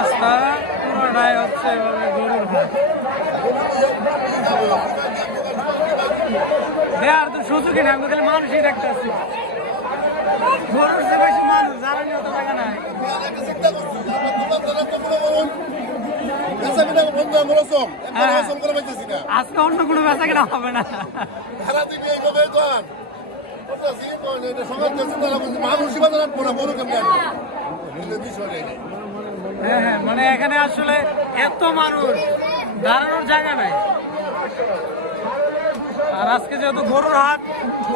রাস্তা পুরোটাই হচ্ছে গরুর হাট। তো সুযোগই না আমি খালি মানুষই দেখতেছি। হ্যাঁ। আজকে অন্য কোনো বেচা কেনা হবে না। মানুষ বাজার হ্যাঁ হ্যাঁ মানে এখানে আসলে এত মানুষ, দাঁড়ানোর জায়গা নাই। আর আজকে যেহেতু গরুর হাট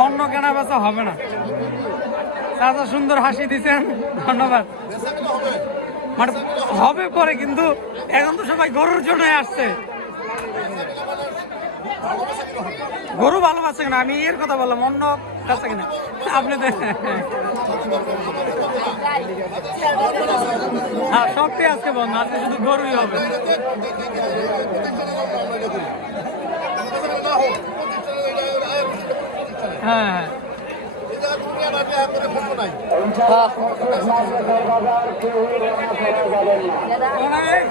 অন্য কেনা বেচা হবে না। চাচা সুন্দর হাসি দিচ্ছেন ধন্যবাদ। মানে হবে পরে, কিন্তু এখন তো সবাই গরুর জন্য আসছে। গরু ভালো আছে কিনা? আমি এর কথা বললাম, অন্য আছে কিনা? আপনি হ্যাঁ সবটি আজকে বন্ধ আজকে শুধু গরুই হবে। হ্যাঁ হ্যাঁ।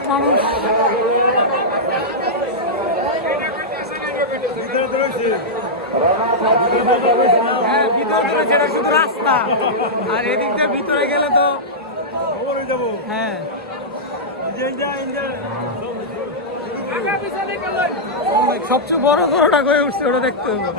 মানুষ। তো সেটা শুধু রাস্তা আর এদিক দিয়ে ভিতরে গেলে তো হ্যাঁ সবচেয়ে বড় গরুটা হয়ে উঠছে ওটা দেখতে হবে।